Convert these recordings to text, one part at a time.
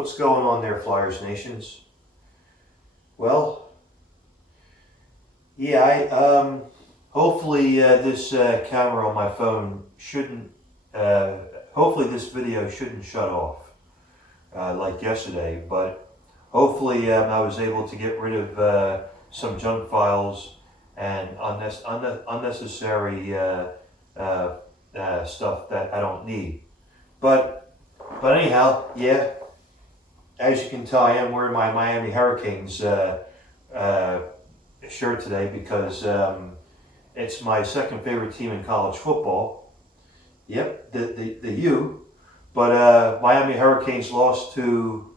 What's going on there, Flyers Nations? Well, yeah, hopefully this camera on my phone shouldn't. Hopefully this video shouldn't shut off like yesterday. But hopefully I was able to get rid of some junk files and unnecessary stuff that I don't need. But anyhow, yeah. As you can tell, I am wearing my Miami Hurricanes shirt today because it's my second favorite team in college football. Yep, the U. But Miami Hurricanes lost to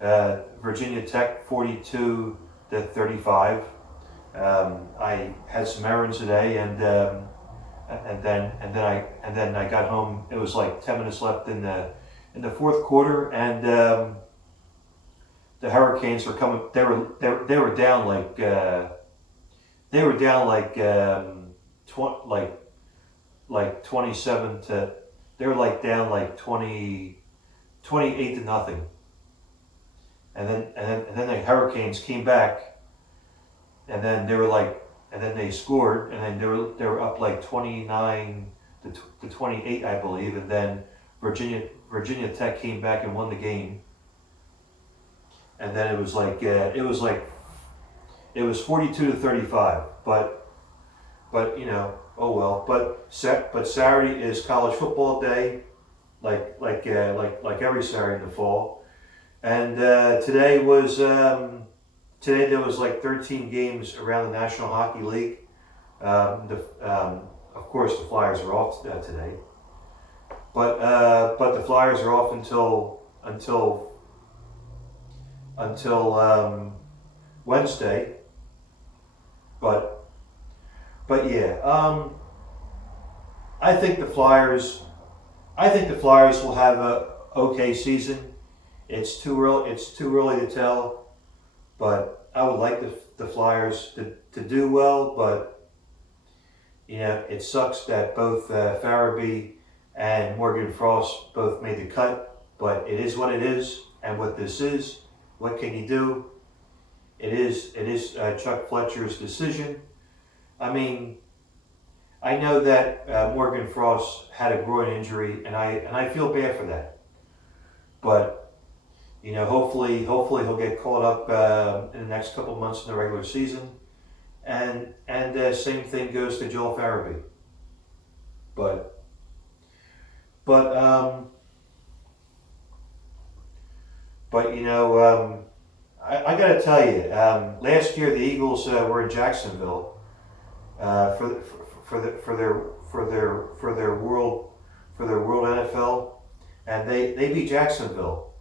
Virginia Tech 42-35. I had some errands today, and then I got home. It was like 10 minutes left in the fourth quarter, and the Hurricanes were coming. They were down like 27 to. They were like down like 28 to nothing. And then the Hurricanes came back, and then they scored, and then they were up like 29 to 28, I believe, and then Virginia Tech came back and won the game. And then it was 42-35, but oh well. But Saturday is college football day, like every Saturday in the fall, and today there was like 13 games around the National Hockey League. Of course the Flyers are off today, but the Flyers are off until Wednesday, but yeah, I think the Flyers will have a okay season. It's too early to tell, but I would like the Flyers to do well. But it sucks that both Farabee and Morgan Frost both made the cut. But it is what it is, and what this is. What can you do? It is Chuck Fletcher's decision. I mean, I know that Morgan Frost had a groin injury, and I feel bad for that. But hopefully he'll get caught up in the next couple of months in the regular season, and same thing goes to Joel Farabee. But I got to tell you, last year the Eagles were in Jacksonville for their world NFL, and they beat Jacksonville,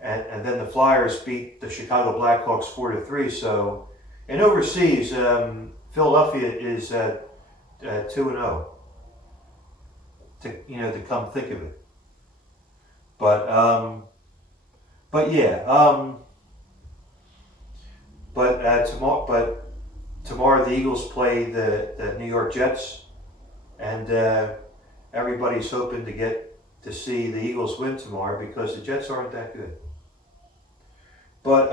and then the Flyers beat the Chicago Blackhawks 4-3. So, and overseas, Philadelphia is 2-0. To come think of it, but yeah. Tomorrow the Eagles play the New York Jets, and everybody's hoping to get to see the Eagles win tomorrow because the Jets aren't that good. But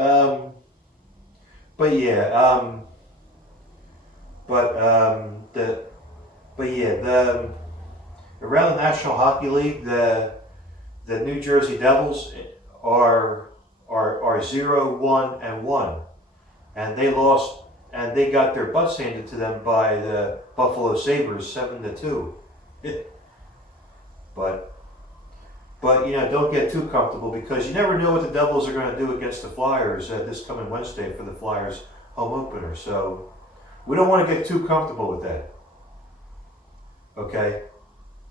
around the National Hockey League, the New Jersey Devils are 0-1-1, and they lost, and they got their butts handed to them by the Buffalo Sabres 7-2. But don't get too comfortable, because you never know what the Devils are going to do against the Flyers this coming Wednesday for the Flyers home opener. So we don't want to get too comfortable with that. Okay,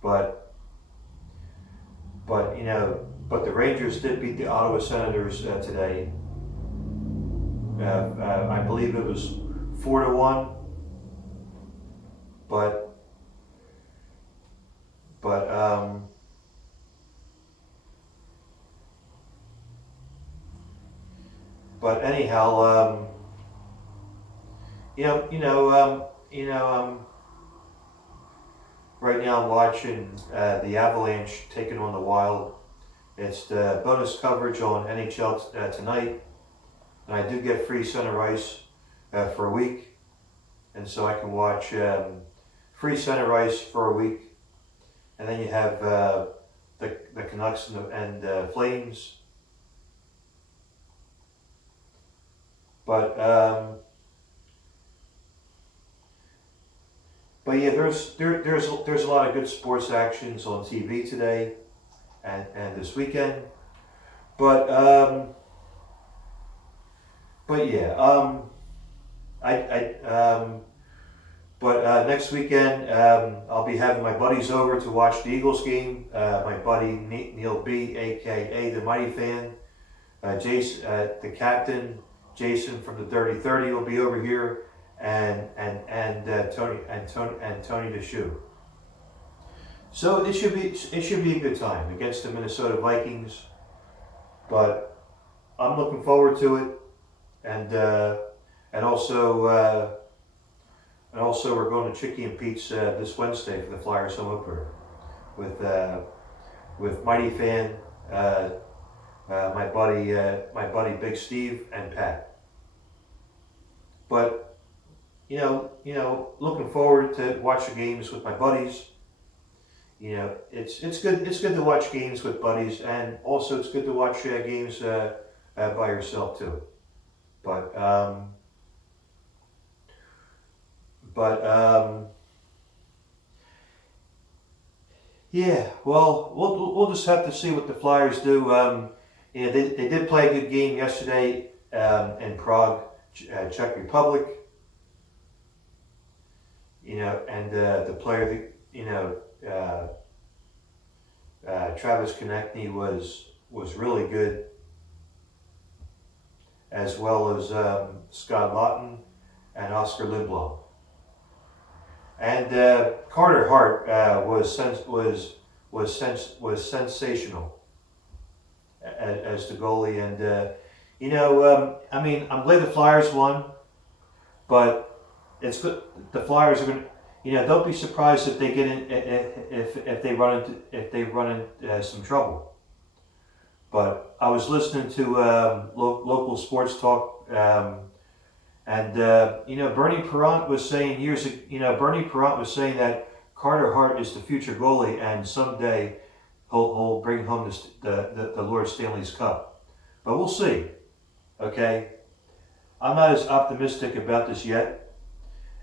but the Rangers did beat the Ottawa Senators today. I believe it was 4-1. But anyhow, right now I'm watching the Avalanche taking on the Wild, It's the bonus coverage on NHL Tonight, and I do get free center ice for a week, and so I can watch free center ice for a week, and then you have the Canucks and Flames, but yeah, there's a lot of good sports actions on TV today and this weekend, but yeah, next weekend I'll be having my buddies over to watch the Eagles game. My buddy Neil B, aka the Mighty Fan, Jason, the captain, Jason from the Dirty 30 will be over here, and Tony the Shoe. So it should be a good time against the Minnesota Vikings, but I'm looking forward to it, and also we're going to Chicky and Pete's this Wednesday for the Flyers home opener with Mighty Fan, my buddy Big Steve and Pat. But looking forward to watch the games with my buddies. It's good to watch games with buddies, and also it's good to watch games by yourself too. But yeah, well, we'll just have to see what the Flyers do. They did play a good game yesterday in Prague, Czech Republic. And the player that Travis Konechny was really good, as well as Scott Laughton and Oscar Lindblom. And Carter Hart was sensational as the goalie, and I'm glad the Flyers won, but it's good. The Flyers are going to, don't be surprised if they get in if they run into some trouble. But I was listening to local sports talk. And Bernie Perrant was saying was saying that Carter Hart is the future goalie, and someday he'll bring home the Lord Stanley's Cup. But we'll see. Okay, I'm not as optimistic about this yet.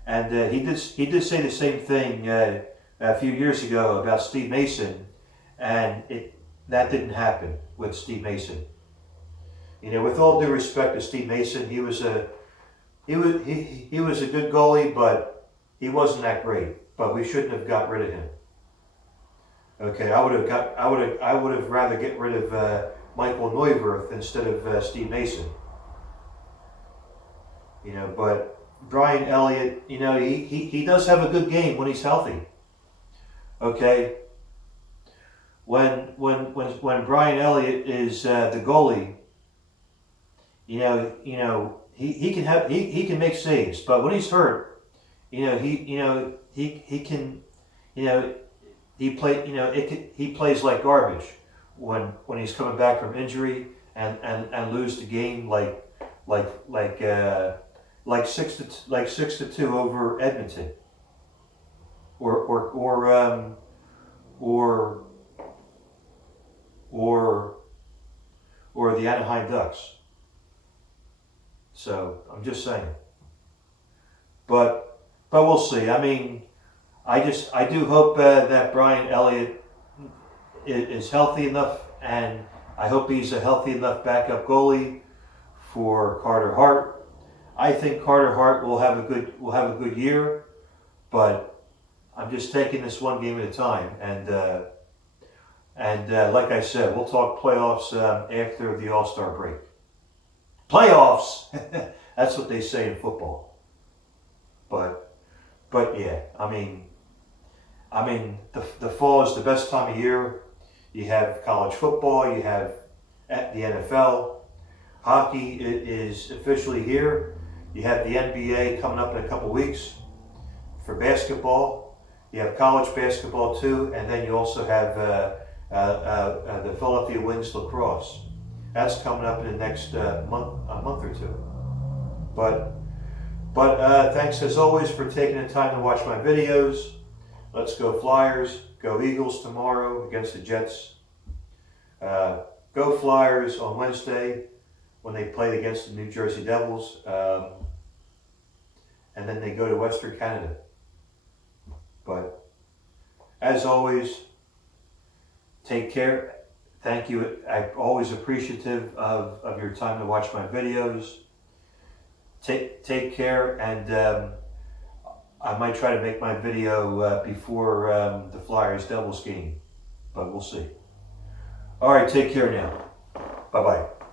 And he did say the same thing a few years ago about Steve Mason, and that didn't happen with Steve Mason. With all due respect to Steve Mason, he was a good goalie, but he wasn't that great. But we shouldn't have got rid of him. Okay, I would have rather get rid of Michael Neuwirth instead of Steve Mason. But Brian Elliott, he does have a good game when he's healthy. Okay. When Brian Elliott is the goalie, he can make saves, but when he's hurt, he plays like garbage when he's coming back from injury and lose the game like 6-2 over Edmonton, or the Anaheim Ducks. So I'm just saying. But we'll see. I do hope that Brian Elliott is healthy enough, and I hope he's a healthy enough backup goalie for Carter Hart. I think Carter Hart will have a good year, but I'm just taking this one game at a time. And like I said, we'll talk playoffs after the All-Star break. Playoffs, that's what they say in football. But yeah, the fall is the best time of year. You have college football, you have the NFL, hockey is officially here. You have the NBA coming up in a couple weeks. For basketball, you have college basketball too, and then you also have the Philadelphia Winds lacrosse. That's coming up in the next a month or two. But thanks as always for taking the time to watch my videos. Let's go Flyers. Go Eagles tomorrow against the Jets. Go Flyers on Wednesday when they play against the New Jersey Devils. And then they go to Western Canada. But as always, take care. Thank you. I'm always appreciative of your time to watch my videos. Take care, and I might try to make my video before the Flyers Devils game, but we'll see. All right, take care now. Bye-bye.